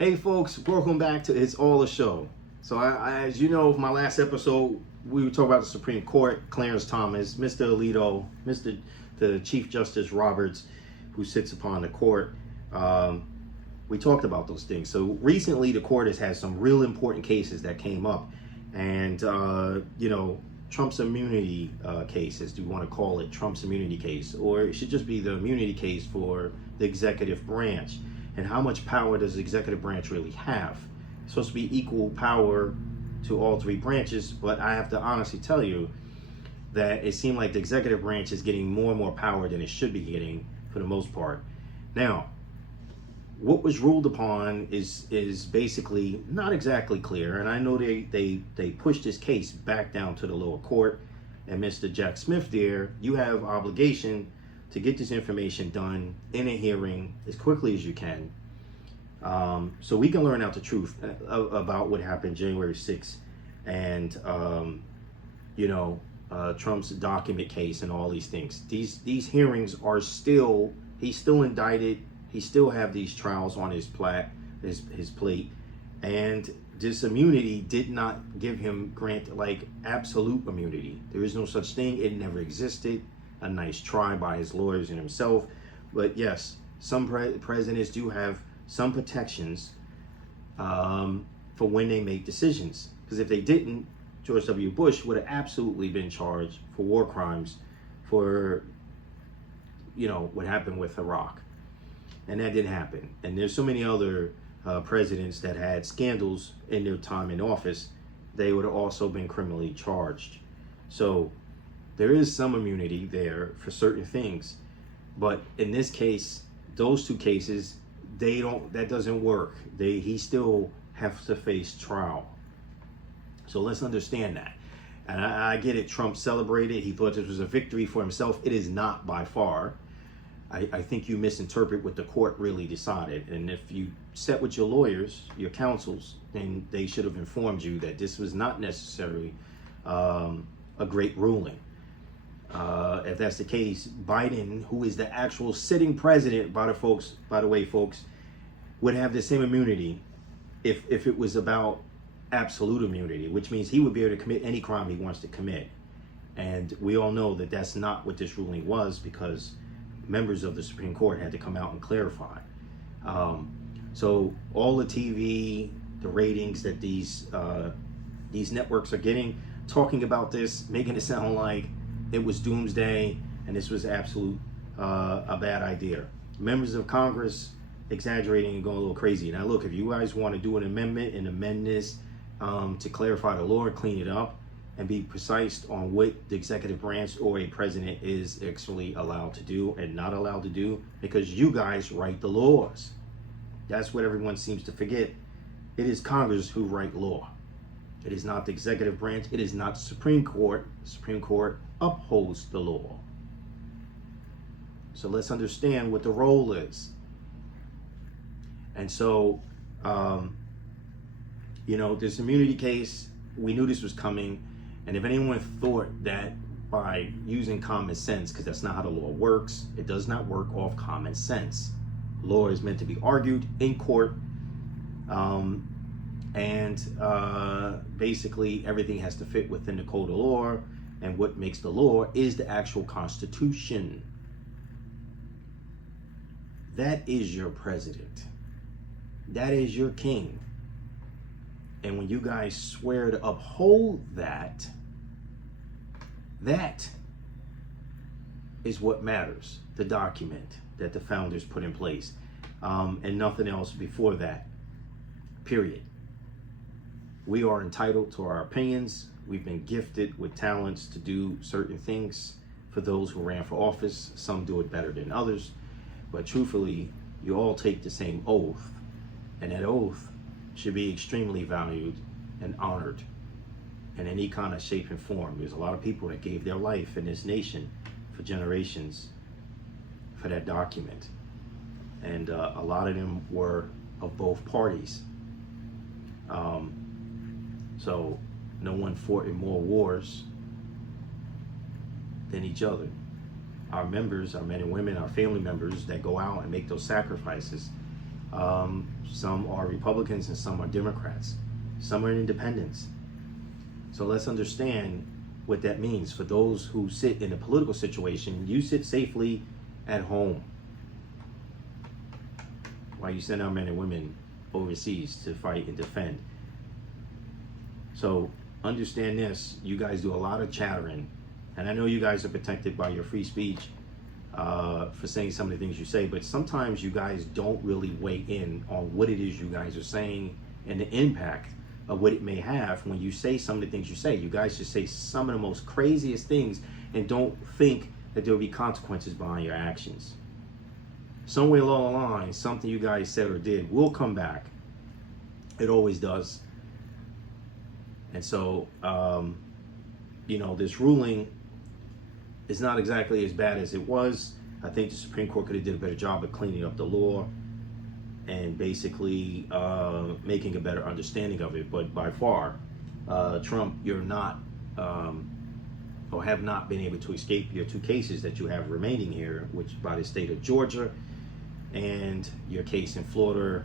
Hey folks, welcome back to It's All a Show. So as you know, my last episode, we were talking about the Supreme Court, Clarence Thomas, Mr. Alito, the Chief Justice Roberts, who sits upon the court. We talked about those things. So recently the court has had some real important cases that came up. And, Trump's immunity cases, do you want to call it Trump's immunity case? Or it should just be the immunity case for the executive branch. And how much power does the executive branch really have? It's supposed to be equal power to all three branches, but I have to honestly tell you that it seemed like the executive branch is getting more and more power than it should be getting for the most part. Now, what was ruled upon is basically not exactly clear, and I know they pushed this case back down to the lower court, and Mr. Jack Smith there, you have obligation to get this information done in a hearing as quickly as you can, so we can learn out the truth about what happened January 6th and Trump's document case and all these things. These hearings are still, he's still indicted. He still have these trials on his plate, and this immunity did not give him like absolute immunity. There is no such thing. It never existed. A nice try by his lawyers and himself, but yes, some presidents do have some protections for when they make decisions. Because if they didn't, George W. Bush would have absolutely been charged for war crimes for what happened with Iraq. And that didn't happen. And there's so many other presidents that had scandals in their time in office, they would have also been criminally charged. So there is some immunity there for certain things. But in this case, those two cases, that doesn't work. He still has to face trial. So let's understand that. And I get it, Trump celebrated. He thought this was a victory for himself. It is not by far. I think you misinterpret what the court really decided. And if you sat with your lawyers, your counsels, then they should have informed you that this was not necessarily a great ruling. If that's the case, Biden, who is the actual sitting president, by the way, folks, would have the same immunity if it was about absolute immunity, which means he would be able to commit any crime he wants to commit. And we all know that that's not what this ruling was, because members of the Supreme Court had to come out and clarify. So all the TV, the ratings that these networks are getting, talking about this, making it sound like it was doomsday and this was absolute a bad idea. Members of Congress exaggerating and going a little crazy. Now look, if you guys want to do an amendment and amend this to clarify the law, clean it up, and be precise on what the executive branch or a president is actually allowed to do and not allowed to do, because you guys write the laws. That's what everyone seems to forget. It is Congress who write law. It is not the executive branch. It is not the Supreme Court. The Supreme Court upholds the law. So let's understand what the role is. And so, this immunity case, we knew this was coming. And if anyone thought that by using common sense, because that's not how the law works, it does not work off common sense. Law is meant to be argued in court. Basically everything has to fit within the code of law, and what makes the law is the actual Constitution. That is your president. That is your king. And when you guys swear to uphold that, that is what matters, the document that the founders put in place, and nothing else before that, period. We are entitled to our opinions. We've been gifted with talents to do certain things. For those who ran for office, some do it better than others. But truthfully, you all take the same oath. And that oath should be extremely valued and honored in any kind of shape and form. There's a lot of people that gave their life in this nation for generations for that document. And a lot of them were of both parties. So no one fought in more wars than each other. Our members, our men and women, our family members that go out and make those sacrifices, Some are Republicans and some are Democrats. Some are independents. So let's understand what that means. For those who sit in a political situation, you sit safely at home while you send our men and women overseas to fight and defend. So understand this, you guys do a lot of chattering, and I know you guys are protected by your free speech for saying some of the things you say, but sometimes you guys don't really weigh in on what it is you guys are saying and the impact of what it may have when you say some of the things you say. You guys just say some of the most craziest things and don't think that there will be consequences behind your actions. Somewhere along the line, something you guys said or did will come back. It always does. And so, this ruling is not exactly as bad as it was. I think the Supreme Court could have did a better job of cleaning up the law and basically making a better understanding of it. But by far, Trump, you're not or have not been able to escape your 2 cases that you have remaining here, which by the state of Georgia and your case in Florida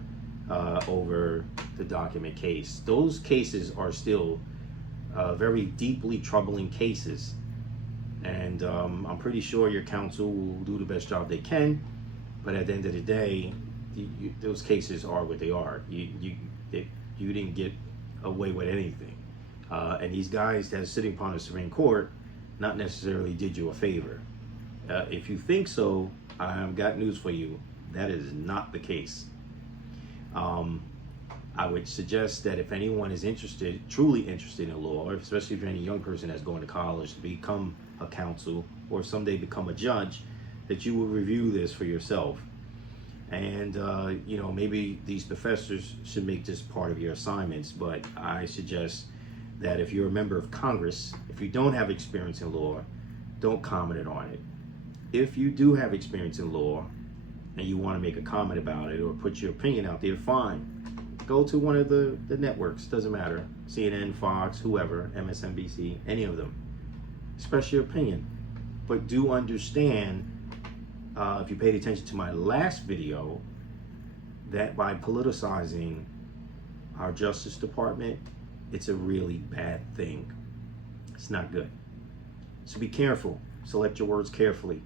over the document case. Those cases are still very deeply troubling cases. And I'm pretty sure your counsel will do the best job they can. But at the end of the day, those cases are what they are. You didn't get away with anything. And these guys that are sitting upon the Supreme Court not necessarily did you a favor. If you think so, I've got news for you. That is not the case. I would suggest that if anyone is interested, truly interested in law, especially if you're any young person that's going to college to become a counsel or someday become a judge, that you will review this for yourself. And, maybe these professors should make this part of your assignments, but I suggest that if you're a member of Congress, if you don't have experience in law, don't comment on it. If you do have experience in law and you want to make a comment about it or put your opinion out there, fine. Go to one of the networks, doesn't matter. CNN, Fox, whoever, MSNBC, any of them. Express your opinion. But do understand, if you paid attention to my last video, that by politicizing our Justice Department, it's a really bad thing. It's not good. So be careful. Select your words carefully.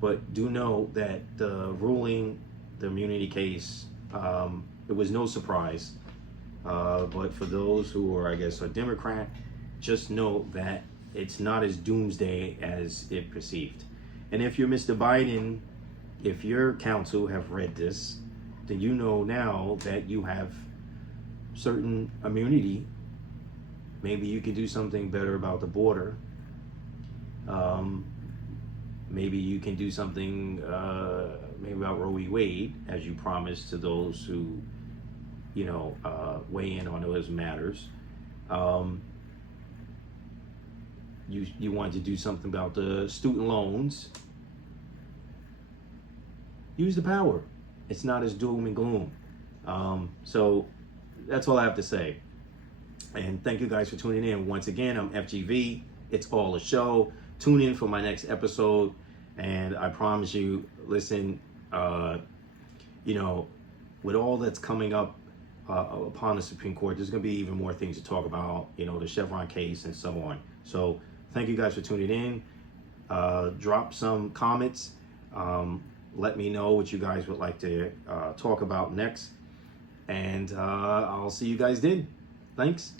But do know that the ruling, the immunity case, it was no surprise. But for those who are, a Democrat, just know that it's not as doomsday as it perceived. And if you're Mr. Biden, if your counsel have read this, then you know now that you have certain immunity. Maybe you can do something better about the border. Maybe you can do something maybe about Roe v. Wade, as you promised to those who, weigh in on those matters. You wanted to do something about the student loans. Use the power. It's not as doom and gloom. So that's all I have to say. And thank you guys for tuning in. Once again, I'm FGV. It's all a show. Tune in for my next episode. And I promise you, listen, with all that's coming up upon the Supreme Court, there's going to be even more things to talk about, the Chevron case and so on. So thank you guys for tuning in. Drop some comments. Let me know what you guys would like to talk about next. And I'll see you guys then. Thanks.